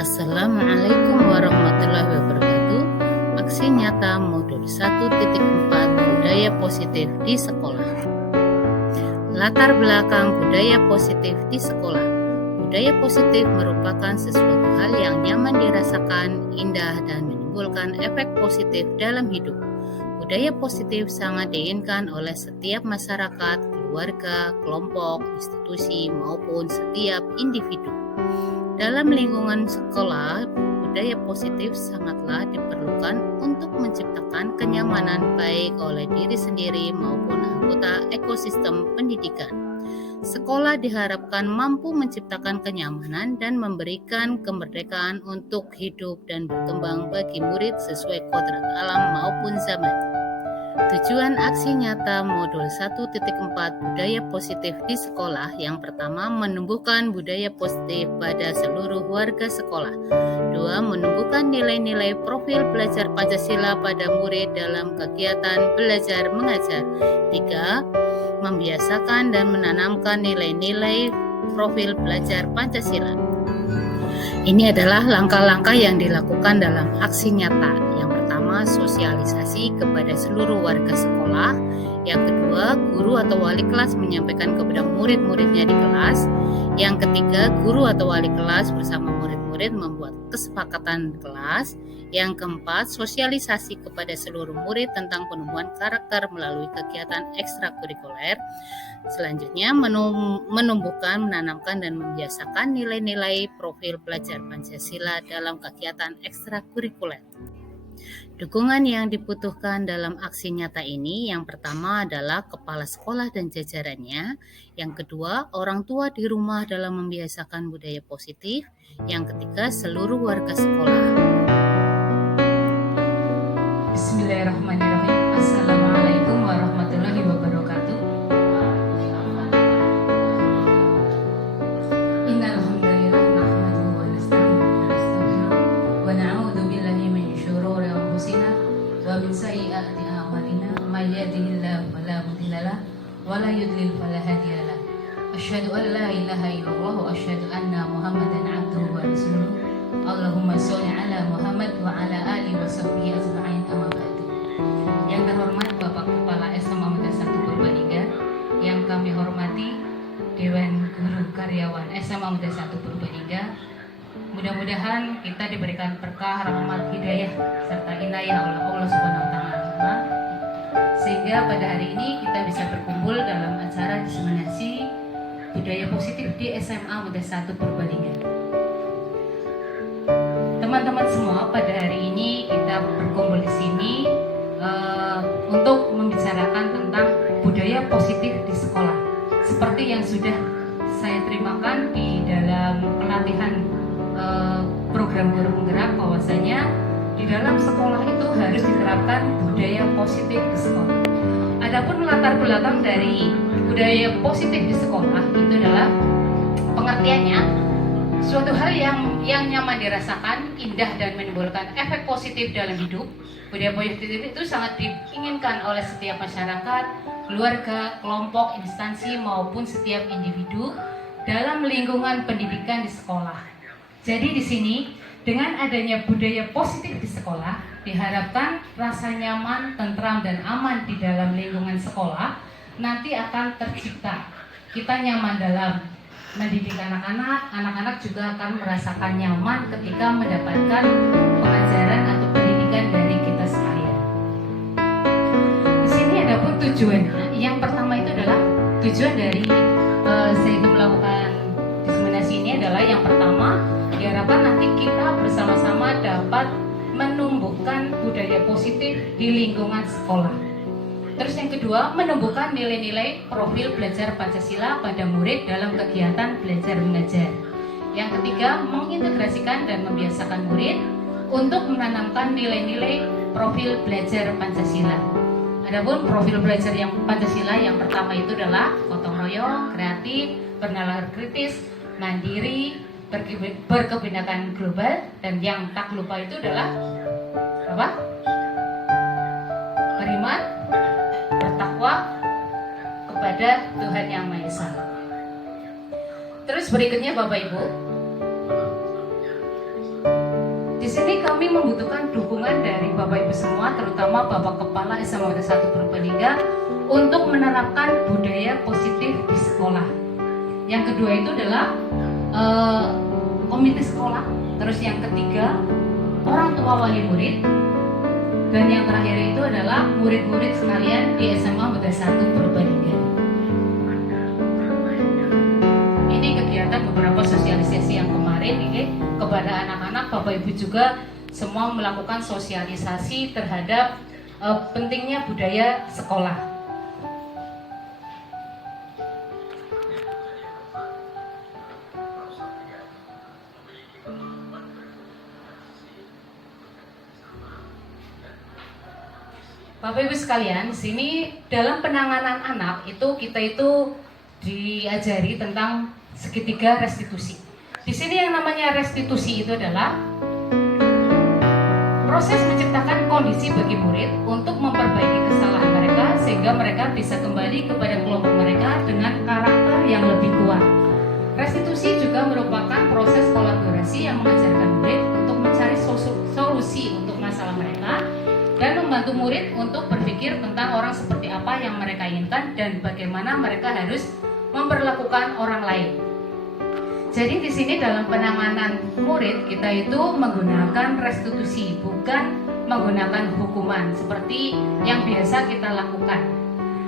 Assalamualaikum warahmatullahi wabarakatuh. Aksi nyata modul 1.4 budaya positif di sekolah. Latar belakang budaya positif di sekolah. Budaya positif merupakan sesuatu hal yang nyaman dirasakan, indah, dan menimbulkan efek positif dalam hidup. Budaya positif sangat diinginkan oleh setiap masyarakat, keluarga, kelompok, institusi, maupun setiap individu. Dalam lingkungan sekolah, budaya positif sangatlah diperlukan untuk menciptakan kenyamanan baik oleh diri sendiri maupun anggota ekosistem pendidikan. Sekolah diharapkan mampu menciptakan kenyamanan dan memberikan kemerdekaan untuk hidup dan berkembang bagi murid sesuai kodrat alam maupun zaman. Tujuan aksi nyata modul 1.4 budaya positif di sekolah. Yang pertama, menumbuhkan budaya positif pada seluruh warga sekolah. 2. Menumbuhkan nilai-nilai profil belajar Pancasila pada murid dalam kegiatan belajar mengajar. 3. Membiasakan dan menanamkan nilai-nilai profil belajar Pancasila. Ini adalah langkah-langkah yang dilakukan dalam aksi nyata. Yang pertama, sosialisasi kepada seluruh warga sekolah. Yang kedua, guru atau wali kelas menyampaikan kepada murid-muridnya di kelas. Yang ketiga, guru atau wali kelas bersama murid-murid membuat kesepakatan kelas. Yang keempat, sosialisasi kepada seluruh murid tentang penumbuhan karakter melalui kegiatan ekstrakurikuler. Selanjutnya, menumbuhkan, menanamkan, dan membiasakan nilai-nilai profil belajar Pancasila dalam kegiatan ekstrakurikuler. Dukungan yang dibutuhkan dalam aksi nyata ini, yang pertama adalah kepala sekolah dan jajarannya. Yang kedua, orang tua di rumah dalam membiasakan budaya positif. Yang ketiga, seluruh warga sekolah. Bismillahirrahmanirrahim. Assalamualaikum warahmatullahi wabarakatuh. Innal hamdalillah nahmaduhu wa nasta'inuhu wa nastaghfiruh wa na'udzu billahi min syururi anfusina wa min sayyiati a'malina may yahdihillahu fala mudilla lahu wa la yudlil fala hadiya lahu. Asyhadu an la ilaha illallah wa asyhadu anna Muhammadan 'abduhu wa rasuluh. Allahumma sholli ala Muhammad wa ala alihi wa sahbihi ajma'in. Amma ba'du. Yang terhormat Bapak Kepala SMA Madrasah Purbalingga, yang kami hormati Dewan Guru Karyawan SMA Madrasah Purbalingga, mudah-mudahan kita diberikan berkah, rahmat, hidayah serta inayah oleh Allah Subhanahu wa taala, sehingga pada hari ini kita bisa berkumpul dalam acara diseminasi budaya positif di SMA Madrasah Purbalingga. Teman-teman semua, pada hari ini kita berkumpul di sini untuk membicarakan tentang budaya positif di sekolah. Seperti yang sudah saya terimakan di dalam pelatihan program guru penggerak, bahwasanya di dalam sekolah itu harus diterapkan budaya positif di sekolah. Adapun latar belakang dari budaya positif di sekolah itu adalah pengertiannya suatu hal yang nyaman dirasakan, indah, dan menimbulkan efek positif dalam hidup. Budaya positif itu sangat diinginkan oleh setiap masyarakat, keluarga, kelompok, instansi, maupun setiap individu dalam lingkungan pendidikan di sekolah. Jadi di sini, dengan adanya budaya positif di sekolah, diharapkan rasa nyaman, tentram, dan aman di dalam lingkungan sekolah nanti akan tercipta. Kita nyaman dalam mendidik anak-anak, anak-anak juga akan merasakan nyaman ketika mendapatkan pengajaran atau pendidikan dari kita sekalian. Di sini ada pun tujuannya. Yang pertama itu adalah tujuan dari saya melakukan diseminasi ini adalah yang pertama, diharapkan nanti kita bersama-sama dapat menumbuhkan budaya positif di lingkungan sekolah. Terus yang kedua, menumbuhkan nilai-nilai profil belajar Pancasila pada murid dalam kegiatan belajar mengajar. Yang ketiga, mengintegrasikan dan membiasakan murid untuk menanamkan nilai-nilai profil belajar Pancasila. Adapun profil belajar yang Pancasila yang pertama itu adalah gotong royong, kreatif, bernalar kritis, mandiri, berkebinekaan global, dan yang tak lupa itu adalah apa? Beriman, bertakwa kepada Tuhan Yang Maha Esa. Terus berikutnya Bapak Ibu, kami membutuhkan dukungan dari Bapak Ibu semua, terutama Bapak Kepala SMA Negeri 1 Purbalingga untuk menerapkan budaya positif di sekolah. Yang kedua itu adalah komite sekolah. Terus yang ketiga, orang tua wali murid. Dan yang terakhir itu adalah murid-murid sekalian di SMA Negeri 1 Purbalingga. Ini kegiatan beberapa sosialisasi yang kemarin ini kepada anak-anak. Bapak Ibu juga semua melakukan sosialisasi terhadap pentingnya budaya sekolah. Bapak Ibu sekalian, di sini dalam penanganan anak kita itu diajari tentang segitiga restitusi. Di sini yang namanya restitusi itu adalah proses menciptakan kondisi bagi murid untuk memperbaiki kesalahan mereka sehingga mereka bisa kembali kepada kelompok mereka dengan karakter yang lebih kuat. Restitusi juga merupakan proses kolaborasi yang mengajarkan murid untuk mencari solusi untuk masalah mereka dan membantu murid untuk berpikir tentang orang seperti apa yang mereka inginkan dan bagaimana mereka harus memperlakukan orang lain. Jadi di sini dalam penanganan murid kita itu menggunakan restitusi, bukan menggunakan hukuman seperti yang biasa kita lakukan.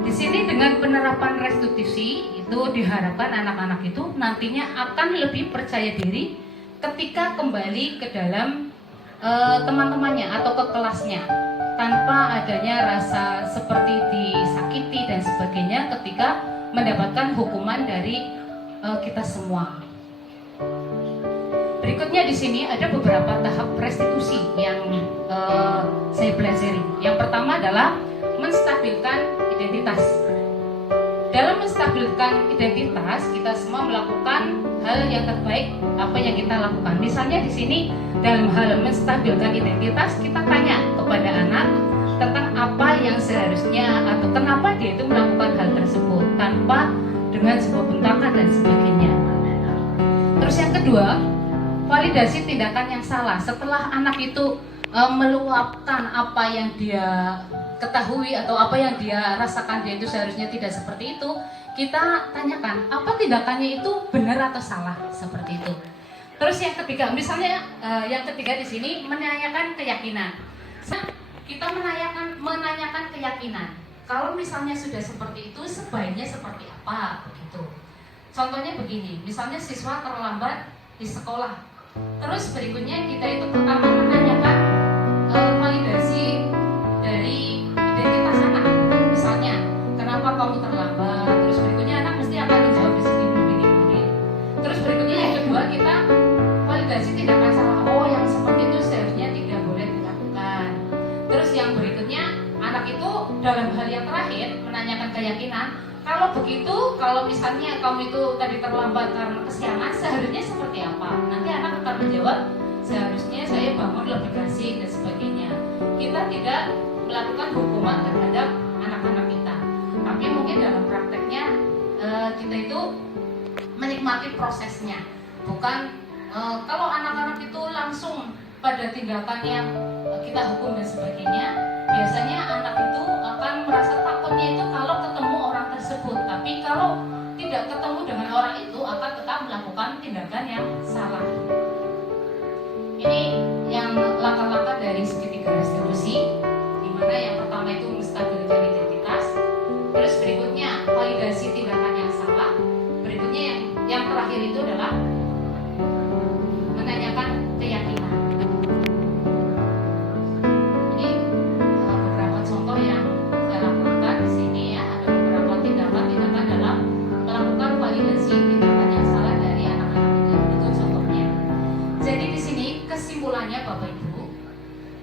Di sini dengan penerapan restitusi itu diharapkan anak-anak itu nantinya akan lebih percaya diri ketika kembali ke dalam teman-temannya atau ke kelasnya, tanpa adanya rasa seperti disakiti dan sebagainya ketika mendapatkan hukuman dari kita semua. Berikutnya di sini ada beberapa tahap restitusi yang saya pelajari. Yang pertama adalah menstabilkan identitas. Dalam menstabilkan identitas, kita semua melakukan hal yang terbaik apa yang kita lakukan. Misalnya di sini dalam hal menstabilkan identitas, kita tanya kepada anak tentang apa yang seharusnya atau kenapa dia itu melakukan hal tersebut tanpa dengan sebuah bentakan dan sebagainya. Terus yang kedua, validasi tindakan yang salah. Setelah anak itu meluapkan apa yang dia ketahui atau apa yang dia rasakan, dia itu seharusnya tidak seperti itu, kita tanyakan apa tindakannya itu benar atau salah, seperti itu. Terus yang ketiga, misalnya yang ketiga di sini menanyakan keyakinan. Kita menanyakan keyakinan. Kalau misalnya sudah seperti itu, sebaiknya seperti apa, begitu. Contohnya begini, misalnya siswa terlambat di sekolah. Terus berikutnya kita itu pertama menanyakan validasi dari identitas anak. Misalnya, kenapa kamu terlambat? Terus berikutnya anak mesti akan menjawab begini. Terus berikutnya yang kedua, kita validasi tindakan salah. Oh, yang seperti itu seharusnya tidak boleh dilakukan. Terus yang berikutnya, anak itu dalam hal yang terakhir menanyakan keyakinan. Kalau begitu, kalau misalnya kamu itu tadi terlambat karena kesiangan, seharusnya seperti apa? Nanti anak akan menjawab, seharusnya saya bangun lebih kasih dan sebagainya. Kita tidak melakukan hukuman terhadap anak-anak kita, tapi mungkin dalam prakteknya kita itu menikmati prosesnya. Bukan kalau anak-anak itu langsung pada tindakan yang kita hukum dan sebagainya, biasanya anak itu akan merasa takutnya itu kalau ketemu orang tersebut. Tapi kalau tidak ketemu dengan orang itu, akan tetap melakukan tindakan yang salah. Ini yang langkah-langkah dari segitiga restitusi, di mana yang pertama itu menstabilkan identitas. Terus berikutnya validasi tindakan yang salah. Berikutnya yang terakhir itu adalah menanyakan keyakinan. Ini beberapa contoh yang saya lakukan di sini ya. Ada beberapa tindakan dalam melakukan validasi tindakan yang salah dari anak-anak itu. Itu contohnya. Jadi di sini kesimpulannya Bapak Ibu,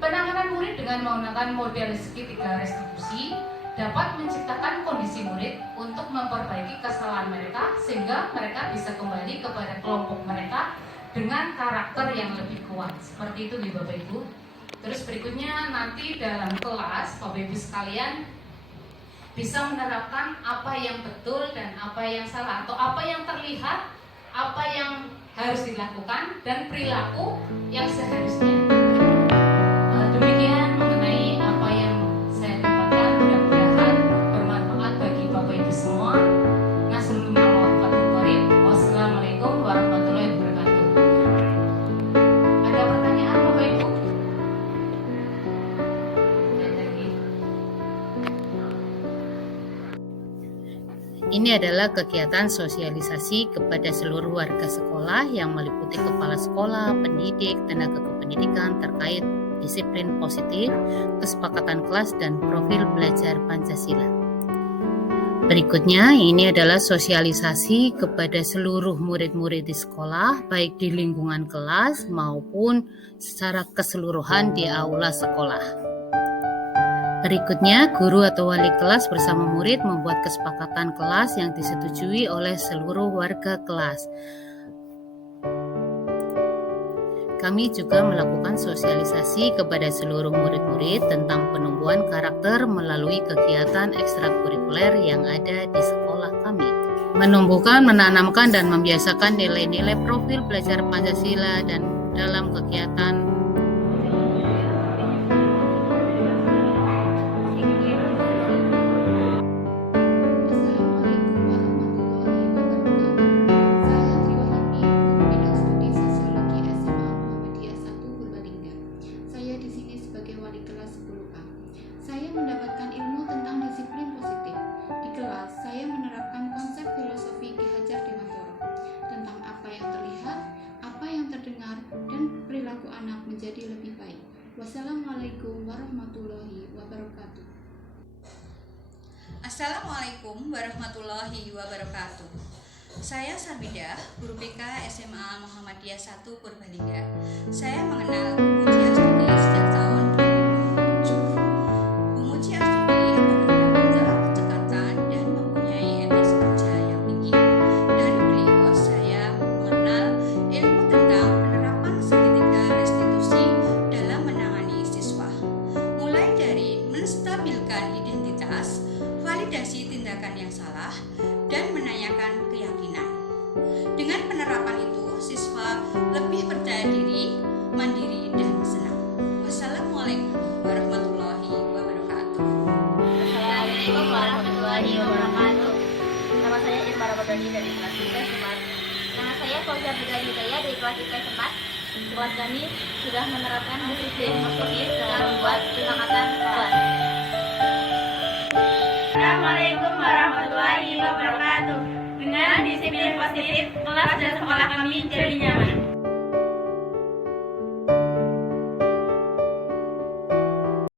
penanganan murid dengan menggunakan model segitiga restitusi dapat menciptakan kondisi murid untuk memperbaiki kesalahan mereka sehingga mereka bisa kembali kepada kelompok mereka dengan karakter yang lebih kuat. Seperti itu nih Bapak Ibu. Terus berikutnya nanti dalam kelas Bapak Ibu sekalian bisa menerapkan apa yang betul dan apa yang salah, atau apa yang terlihat, apa yang harus dilakukan, dan perilaku yang seharusnya. Ini adalah kegiatan sosialisasi kepada seluruh warga sekolah yang meliputi kepala sekolah, pendidik, tenaga kependidikan terkait disiplin positif, kesepakatan kelas, dan profil belajar Pancasila. Berikutnya, ini adalah sosialisasi kepada seluruh murid-murid di sekolah, baik di lingkungan kelas maupun secara keseluruhan di aula sekolah. Berikutnya, guru atau wali kelas bersama murid membuat kesepakatan kelas yang disetujui oleh seluruh warga kelas. Kami juga melakukan sosialisasi kepada seluruh murid-murid tentang penumbuhan karakter melalui kegiatan ekstrakurikuler yang ada di sekolah kami. Menumbuhkan, menanamkan, dan membiasakan nilai-nilai profil belajar Pancasila dan dalam kegiatan Saya mendapatkan ilmu tentang disiplin positif. Di kelas, saya menerapkan konsep filosofi Ki Hajar Dewantara tentang apa yang terlihat, apa yang terdengar, dan perilaku anak menjadi lebih baik. Wassalamualaikum warahmatullahi wabarakatuh. Assalamualaikum warahmatullahi wabarakatuh. Saya Sabidah, guru BK SMA Muhammadiyah 1 Purbalingga. Saya mengenal Bu Muji Astuti sejak tahun 2007. Bu Muji Astuti bekerja cekatan dan mempunyai etos kerja yang tinggi. Dari beliau saya mengenal ilmu tentang penerapan segitiga restitusi dalam menangani siswa. Mulai dari menstabilkan identitas, validasi tindakan yang salah, dan menanyakan keyakinan. Dengan penerapan itu, siswa lebih percaya diri, mandiri, dan senang. Wassalamualaikum warahmatullahi wabarakatuh. Assalamualaikum warahmatullahi wabarakatuh. Nama saya Irma Ramadhani dari kelas IPS 4. Nama saya Fauzia Bidari Hidayah dari kelas IPS 4. Kelas kami sudah menerapkan disiplin positif dengan membuat kesepakatan kelas. Assalamualaikum warahmatullahi wabarakatuh. Dengan disiplin positif, kelas dan sekolah kami jadi nyaman.